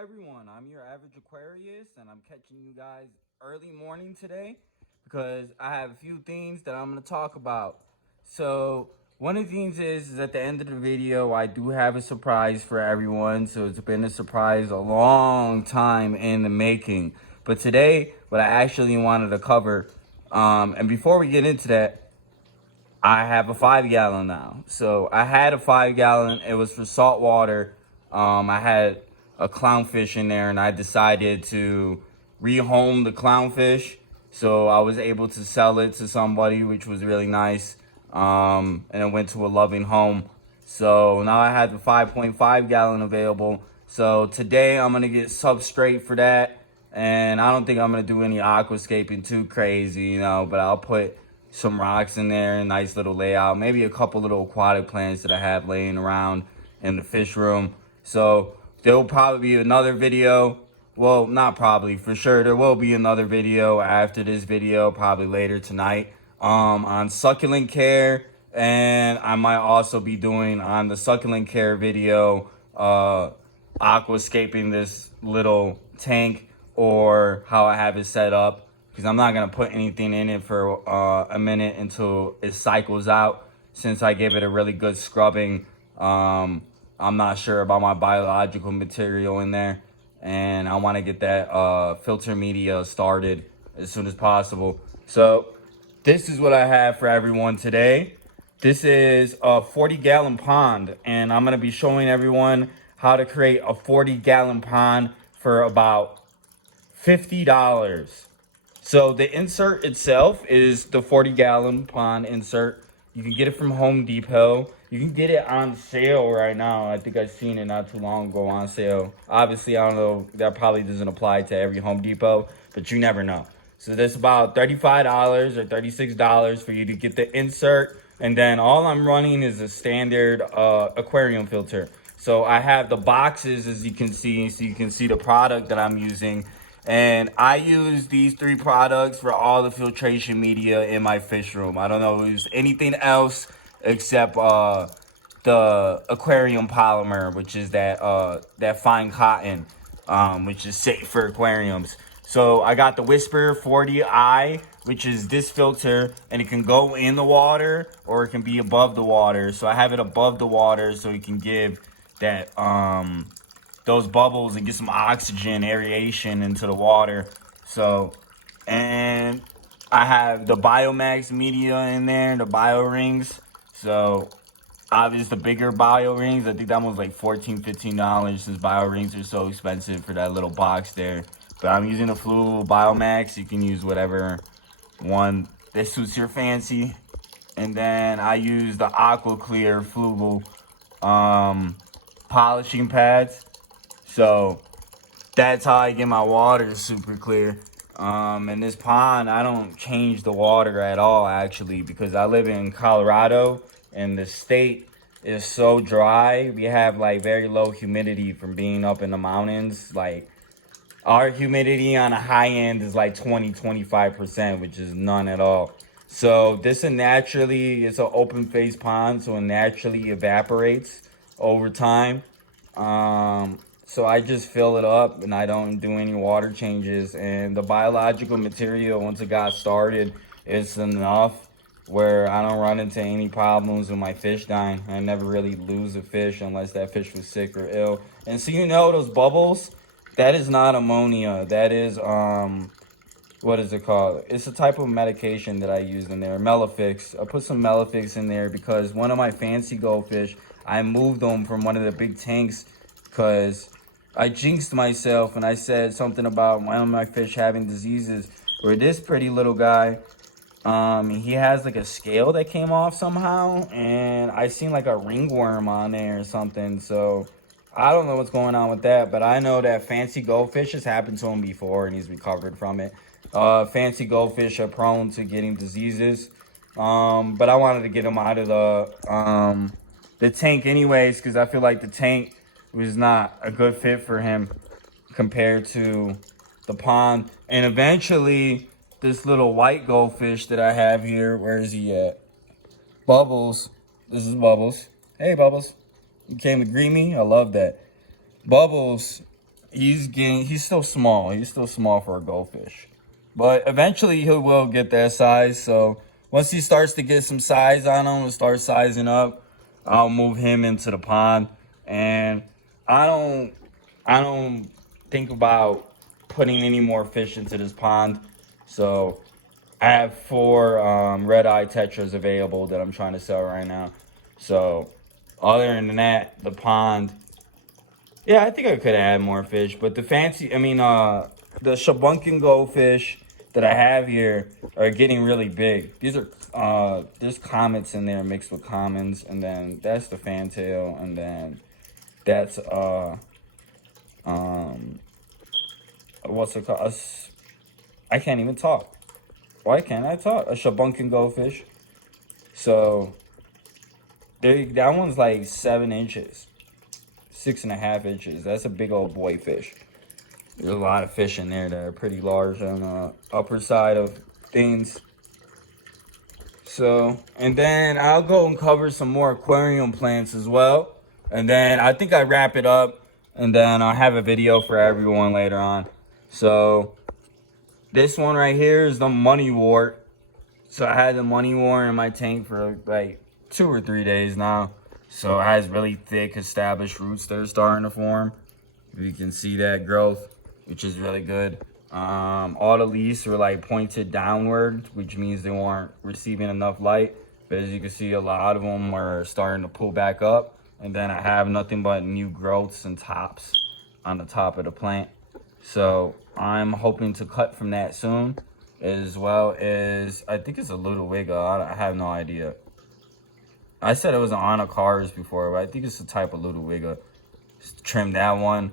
everyone. I'm your average Aquarius, and I'm catching you guys early morning today because I have a few things that I'm going to talk about. So, one of the things is at the end of the video, I do have a surprise for everyone. So, it's been a surprise a long time in the making. But today, what I actually wanted to cover, and before we get into that, I have a 5 gallon now. So I had a 5 gallon. It was for salt water. I had a clownfish in there, and I decided to rehome the clownfish. So I was able to sell it to somebody, which was really nice. And it went to a loving home. So now I have the 5.5 gallon available. So today I'm gonna get substrate for that. And I don't think I'm gonna do any aquascaping too crazy, but I'll put some rocks in there, a nice little layout, maybe a couple little aquatic plants that I have laying around in the fish room. So there will probably be another video. Well, not probably, for sure. There will be another video after this video, probably later tonight, on succulent care. And I might also be doing on the succulent care video, aquascaping this little tank or how I have it set up, because I'm not going to put anything in it for a minute until it cycles out. Since I gave it a really good scrubbing, I'm not sure about my biological material in there, and I want to get that filter media started as soon as possible. So this is what I have for everyone today. This is a 40-gallon pond, and I'm going to be showing everyone how to create a 40-gallon pond for about $50. So the insert itself is the 40-gallon pond insert. You can get it from Home Depot. You can get it on sale right now. I think I've seen it not too long ago on sale. Obviously, I don't know, that probably doesn't apply to every Home Depot, but you never know. So that's about $35 or $36 for you to get the insert. And then all I'm running is a standard aquarium filter. So I have the boxes, as you can see, so you can see the product that I'm using. And I use these 3 products for all the filtration media in my fish room. I don't use anything else except the aquarium polymer, which is that fine cotton, which is safe for aquariums. So I got the Whisper 40i, which is this filter, and it can go in the water or it can be above the water. So I have it above the water so it can give that those bubbles and get some oxygen aeration into the water. So, and I have the Biomax media in there, the bio rings. So obviously the bigger bio rings, I think that one's like $14-15 since bio rings are so expensive for that little box there. But I'm using the Fluval Biomax. You can use whatever one that suits your fancy. And then I use the Aqua Clear Fluval polishing pads. So that's how I get my water super clear. In this pond, I don't change the water at all, actually, because I live in Colorado and the state is so dry. We have like very low humidity from being up in the mountains. Like our humidity on a high end is like 20-25%, which is none at all. So this is naturally, it's an open face pond, so it naturally evaporates over time. So I just fill it up and I don't do any water changes. And the biological material, once it got started, it's enough where I don't run into any problems with my fish dying. I never really lose a fish unless that fish was sick or ill. And so those bubbles, that is not ammonia. That is, what is it called? It's a type of medication that I use in there, Melafix. I put some Melafix in there because one of my fancy goldfish, I moved them from one of the big tanks because I jinxed myself and I said something about one of my fish having diseases. Where this pretty little guy, he has like a scale that came off somehow, and I seen like a ringworm on there or something. So I don't know what's going on with that, but I know that fancy goldfish has happened to him before and he's recovered from it. Fancy goldfish are prone to getting diseases. But I wanted to get him out of the tank anyways, because I feel like the tank was not a good fit for him compared to the pond. And eventually, this little white goldfish that I have here, where is he at? Bubbles. This is Bubbles. Hey, Bubbles. You came to greet me? I love that. Bubbles he's still small. He's still small for a goldfish. But eventually he will get that size. So once he starts to get some size on him and start sizing up, I'll move him into the pond. And I don't I don't think about putting any more fish into this pond. So I have 4 red eye tetras available that I'm trying to sell right now. So other than that, the pond, yeah, I think I could add more fish, but the Shabunkin goldfish that I have here are getting really big. These are there's comets in there mixed with commons, and then that's the fantail, and then that's um what's it called? I can't even talk. Why can't I talk? A Shabunkin goldfish. So that one's like 7 inches, 6.5 inches. That's a big old boy fish. There's a lot of fish in there that are pretty large on the upper side of things. So, and then I'll go and cover some more aquarium plants as well. And then I think I wrap it up, and then I'll have a video for everyone later on. So this one right here is the money wart. So I had the money wart in my tank for like 2 or 3 days now. So it has really thick established roots that are starting to form. You can see that growth, which is really good. All the leaves were like pointed downward, which means they weren't receiving enough light. But as you can see, a lot of them are starting to pull back up. And then I have nothing but new growths and tops on the top of the plant. So I'm hoping to cut from that soon, as well as, I think it's a Ludwig. I have no idea. I said it was an Anacaris before, but I think it's a type of Ludwig. Trim that one.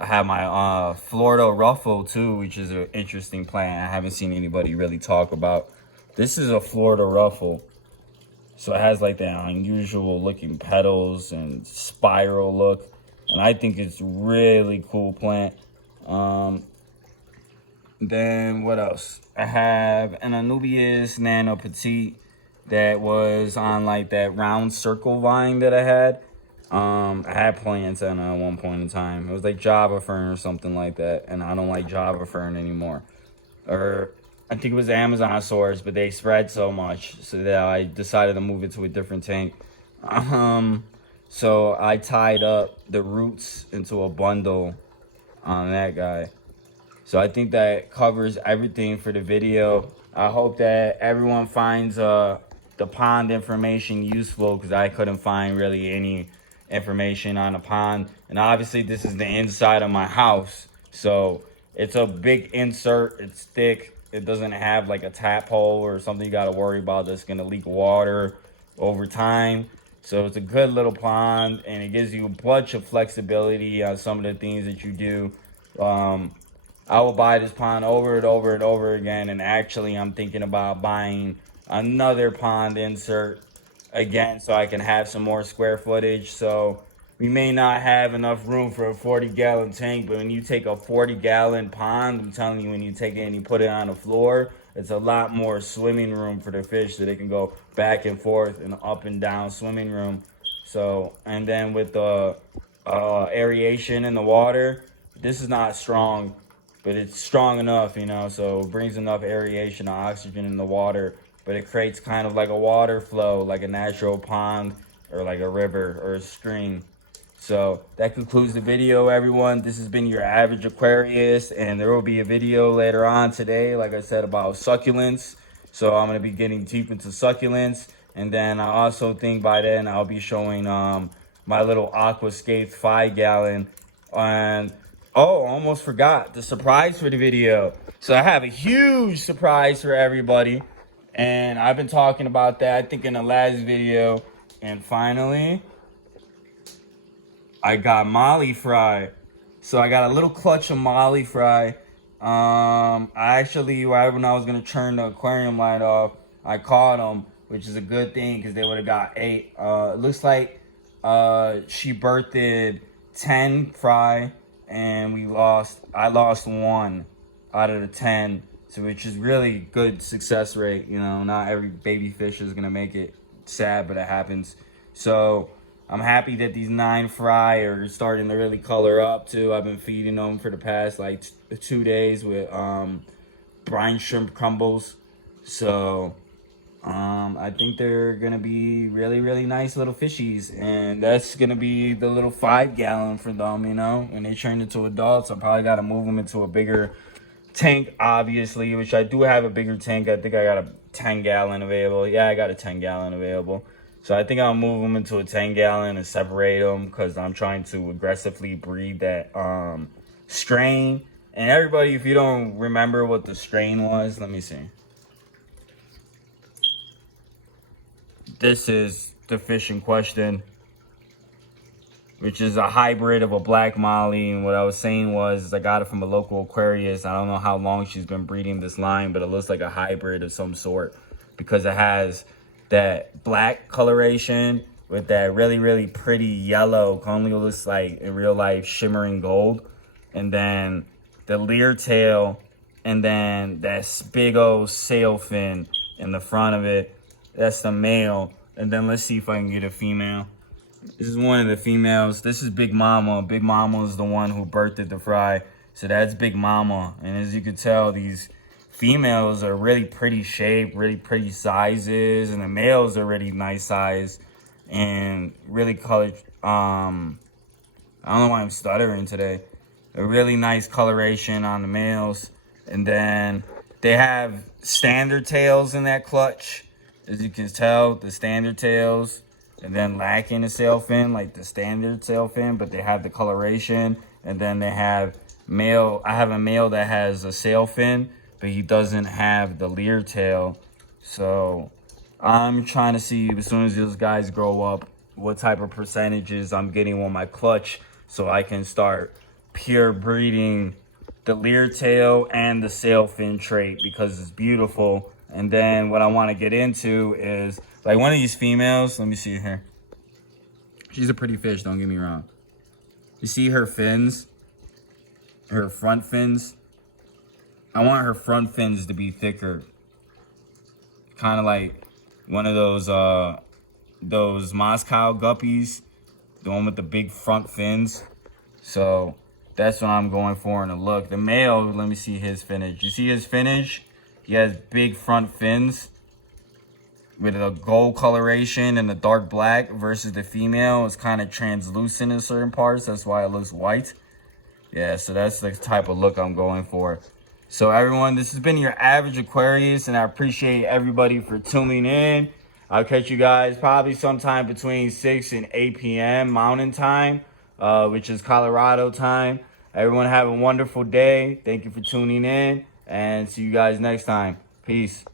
I have my Florida Ruffle too, which is an interesting plant I haven't seen anybody really talk about. This is a Florida Ruffle. So it has like that unusual looking petals and spiral look. And I think it's really cool plant. Then what else? I have an Anubias Nano Petite that was on like that round circle vine that I had. I had plants on at one point in time. It was like Java fern or something like that, and I don't like Java fern anymore. Or I think it was Amazon source, but they spread so much so that I decided to move it to a different tank. So I tied up the roots into a bundle on that guy. So I think that covers everything for the video. I hope that everyone finds the pond information useful, because I couldn't find really any information on the pond. And obviously this is the inside of my house, so it's a big insert. It's thick. It doesn't have like a tap hole or something you got to worry about that's going to leak water over time. So it's a good little pond, and it gives you a bunch of flexibility on some of the things that you do. I will buy this pond over and over and over again, and actually I'm thinking about buying another pond insert again so I can have some more square footage. So we may not have enough room for a 40-gallon tank, but when you take a 40-gallon pond, I'm telling you, when you take it and you put it on the floor, it's a lot more swimming room for the fish, so they can go back and forth and up and down swimming room. So, and then with the aeration in the water, this is not strong, but it's strong enough, so it brings enough aeration and oxygen in the water, but it creates kind of like a water flow, like a natural pond or like a river or a stream. So that concludes the video, everyone. This has been your average Aquarius, and there will be a video later on today, like I said, about succulents. So I'm going to be getting deep into succulents, and then I also think by then I'll be showing my little Aquascape 5-gallon. And oh, almost forgot the surprise for the video. So I have a huge surprise for everybody, and I've been talking about that, I think, in the last video. And finally, I got Molly Fry. So I got a little clutch of Molly Fry. I actually, right when I was gonna turn the aquarium light off, I caught them, which is a good thing, because they would have got 8. It looks like she birthed 10 fry, and I lost 1 out of the 10, so which is really good success rate. Not every baby fish is gonna make it. Sad, but it happens. So I'm happy that these 9 fry are starting to really color up too. I've been feeding them for the past like 2 days with brine shrimp crumbles. So I think they're gonna be really, really nice little fishies, and that's gonna be the little 5 gallon for them. You know, when they turn into adults, I probably gotta move them into a bigger tank, obviously, which I do have a bigger tank. I think I got a 10 gallon available. Yeah, I got a 10 gallon available. So I think I'll move them into a 10 gallon and separate them because I'm trying to aggressively breed that strain. And everybody, if you don't remember what the strain was, let me see. This is the fish in question, which is a hybrid of a black molly. And what I was saying was I got it from a local Aquarius. I don't know how long she's been breeding this line, but it looks like a hybrid of some sort because it has that black coloration with that really, really pretty yellow. Only looks like in real life shimmering gold. And then the leer tail, and then that big old sail fin in the front of it. That's the male. And then let's see if I can get a female. This is one of the females. This is Big Mama. Big Mama is the one who birthed the fry. So that's Big Mama. And as you can tell, these females are really pretty shape, really pretty sizes. And the males are really nice size and really colored. I don't know why I'm stuttering today. A really nice coloration on the males. And then they have standard tails in that clutch. As you can tell, the standard tails, and then lacking the sail fin, like the standard sail fin, but they have the coloration. And then they have male. I have a male that has a sail fin, but he doesn't have the leer tail. So I'm trying to see as soon as those guys grow up, what type of percentages I'm getting on my clutch so I can start pure breeding the leer tail and the sail fin trait because it's beautiful. And then what I want to get into is like one of these females. Let me see here. She's a pretty fish, don't get me wrong. You see her fins? Her front fins? I want her front fins to be thicker. Kind of like one of those Moscow guppies. The one with the big front fins. So that's what I'm going for in a look. The male, let me see his finish. You see his finish? He has big front fins with a gold coloration and a dark black versus the female. It's kind of translucent in certain parts. That's why it looks white. Yeah, so that's the type of look I'm going for. So everyone, this has been your average Aquarius, and I appreciate everybody for tuning in. I'll catch you guys probably sometime between 6 and 8 p.m. Mountain Time, which is Colorado time. Everyone have a wonderful day. Thank you for tuning in, and see you guys next time. Peace.